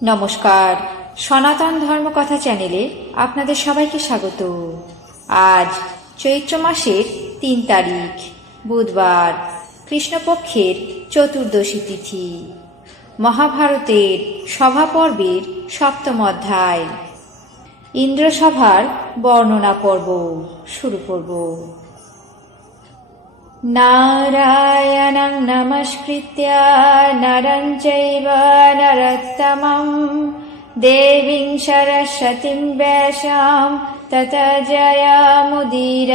নমস্কার, সনাতন ধর্মকথা চ্যানেলে আপনাদের সবাইকে স্বাগত। আজ চৈত্র মাসের ৩ তারিখ বুধবার, কৃষ্ণপক্ষের চতুর্দশী তিথি। মহাভারতের সভা পর্বের ৭ম অধ্যায়, ইন্দ্রসভার বর্ণনা পর্ব শুরু করব। নারায়ণং নমস্কৃত্য নরং চৈব নরোত্তমং দেবীং সরস্বতীং ব্যাসাং ততো জয়মুদীরয়েৎ।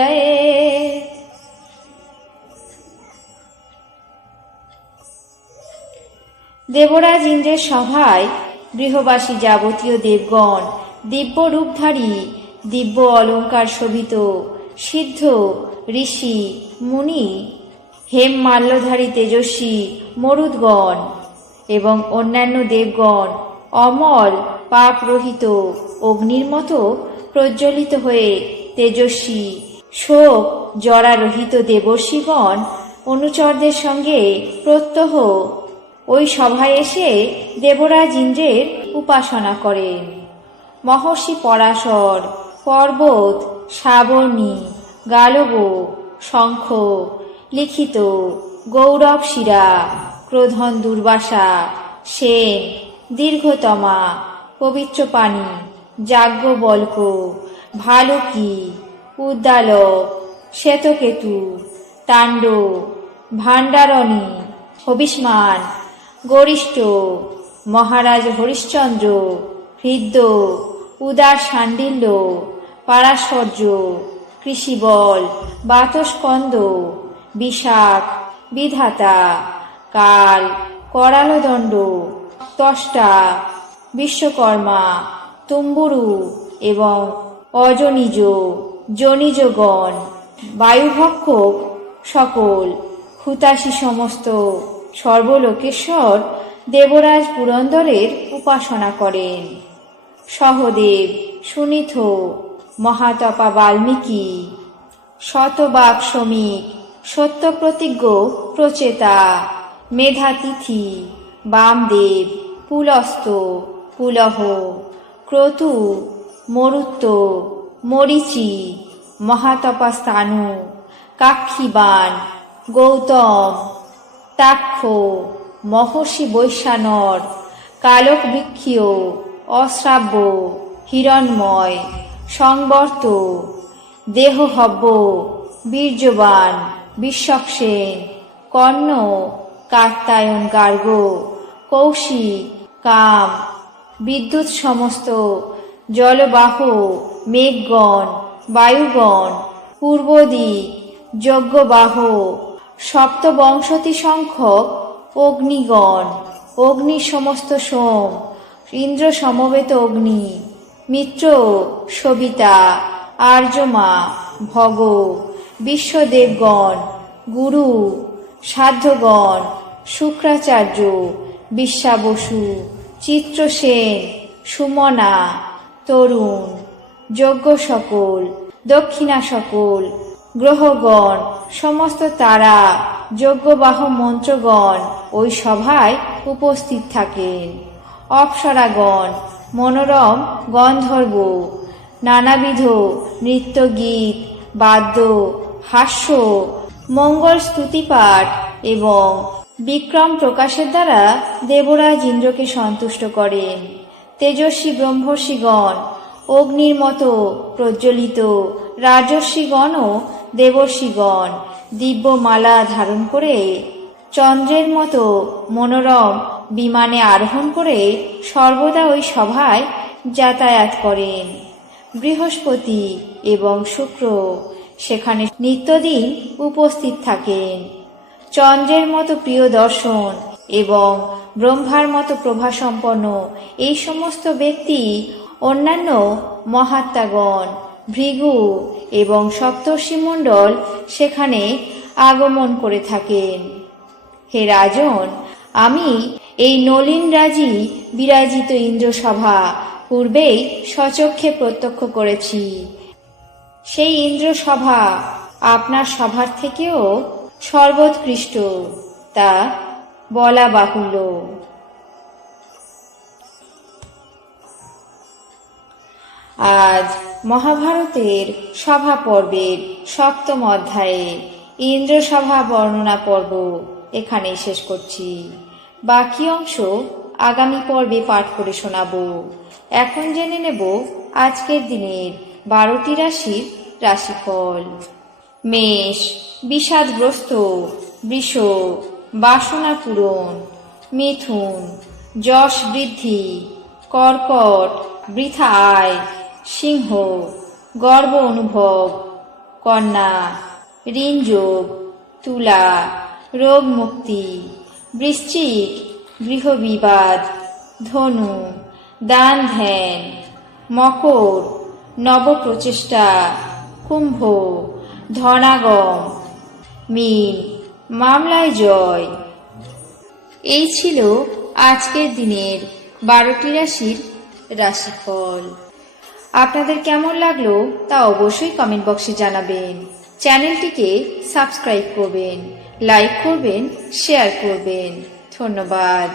দেবরাজ ইন্দ্রের সভায় গৃহবাসী যাবতীয় দেবগণ, দিব্য রূপধারী, দিব্য অলঙ্কার শোভিত সিদ্ধ ঋষি মুনি, হেম মাল্যধারী তেজস্বী মরুদ্গণ এবং অন্যান্য দেবগণ অমল পাপরহিত অগ্নির মতো প্রজ্বলিত হয়ে তেজস্বী শোক জরারহিত দেবর্ষিগণ অনুচরদের সঙ্গে প্রত্যহ ওই সভায় এসে দেবরাজ ইন্দ্রের উপাসনা করেন। মহর্ষি পরাশর, পর্বত, সাবর্ণী, গালব, শঙ্খ, লিখিত, গৌরব শিরা, ক্রোধন দুর্বাসা, সেন, দীর্ঘতমা, পবিত্রপাণি, যাজ্ঞবল্ক, ভালুকী, উদ্দালক, শ্বেতকেতু, তাণ্ড, ভাণ্ডারণী, হবিষ্মান, গরিষ্ঠ, মহারাজ হরিশ্চন্দ্র, হৃদ্য, উদার শাণ্ডিল্য, পারাশর্য, কৃষিবল, বাতস্কন্দ, বিশাখ, বিধাতা, কাল, করালদণ্ড, ত্বষ্টা, বিশ্বকর্মা, তুম্বুরু এবং অজনিজ, জনিজগণ, বায়ুভক্ষক সকল, হুতাশী সমস্ত সর্বলোকেশ্বর দেবরাজ পুরন্দরের উপাসনা করেন। সহদেব, সুনীথ, মহাতপা বাল্মীকি, শতবাক শ্রমিক, সত্যপ্রতিজ্ঞ প্রচেতা, মেধাতিথি, বামদেব, পুলস্ত, পুলহ, ক্রতু, মরুত্ত, মরিচি, মহাতপা স্থানু, কাক্ষিবান, গৌতম, তাক্ষ, মহর্ষি বৈশ্বানর, কালকবৃক্ষীয়, অশ্রাব্য, হিরণ্ময়, সংবর্ত, দেহহব্য, বীর্যবান, বিশ্বক্সেন, কর্ণ, কাত্যায়ন, গার্গ, কৌশিক, কাম, বিদ্যুৎ সমস্ত, জলবাহ, মেঘগণ, বায়ুগণ, পূর্বদিক, যজ্ঞবাহ, সপ্তবংশতি সংখ্যক অগ্নিগণ, অগ্নির সমস্ত সোম, ইন্দ্র সমবেত অগ্নি, মিত্র, সবিতা, আর্যমা, ভগ, বিশ্বদেবগণ, গুরু, সাধ্যগণ, শুক্রাচার্য, বিশ্বাবসু, চিত্রসেন, সুমনা, তরুণ, যজ্ঞ সকল, দক্ষিণা সকল, গ্রহগণ, সমস্ত তারা, যজ্ঞবাহ মন্ত্রগণ ওই সভায় উপস্থিত থাকেন। অপ্সরাগণ, মনোরম গন্ধর্ব, নানাবিধ নৃত্য, গীত, বাদ্য, হাস্য, মঙ্গল স্তুতিপাঠ এবং বিক্রম প্রকাশের দ্বারা দেবরাজ ইন্দ্রকে সন্তুষ্ট করেন। তেজস্বী ব্রহ্মর্ষিগণ, অগ্নির মতো প্রজ্বলিত রাজর্ষিগণ ও দেবর্ষিগণ দিব্য মালা ধারণ করে চন্দ্রের মতো মনোরম বিমানে আরোহণ করে সর্বদা ওই সভায় যাতায়াত করেন। বৃহস্পতি এবং শুক্র সেখানে নিত্যদিন উপস্থিত থাকেন। চন্দ্রের মতো প্রিয় দর্শন এবং ব্রহ্মার মতো প্রভাসম্পন্ন এই সমস্ত ব্যক্তি অন্যান্য মহাত্মাগণ, ভৃগু এবং সপ্তর্ষিমণ্ডল সেখানে আগমন করে থাকেন। হে রাজন, আমি এই নলিন রাজি বিরাজিত ইন্দ্রসভা পূর্বেই স্বচক্ষে প্রত্যক্ষ করেছি। সেই ইন্দ্রসভা আপনার সভার থেকেও সর্বোৎকৃষ্ট, তা বলা বাহুল্য। আজ মহাভারতের সভা পর্বের সপ্তম অধ্যায়ে ইন্দ্র সভা বর্ণনা পর্ব এখানেই শেষ করছি। বাকি অংশ আগামী পর্বে পাঠ করে শোনাবো। এখন জেনে নেব আজকের দিনের 12টি রাশির রাশিফল। মেষ বিষাদগ্রস্ত, বৃষ বাসনা পূরণ, মিথুন যশ বৃদ্ধি, কর্কট বৃথা আয়, সিংহ গর্ব অনুভব, কন্যা ঋণ যোগ, তুলা রোগ মুক্তি, বৃশ্চিক গৃহ বিবাদ, ধনু দান ধ্যান, মকর নব প্রচেষ্টা, কুম্ভ ধনাগম, মীন মামলায় জয়। এই ছিল আজকের দিনের 12টি রাশির রাশিফল। আপনাদের কেমন লাগলো তা অবশ্যই কমেন্ট বক্সে জানাবেন। চ্যানেলটিকে সাবস্ক্রাইব করবেন, লাইক করবেন, শেয়ার করবেন। ধন্যবাদ।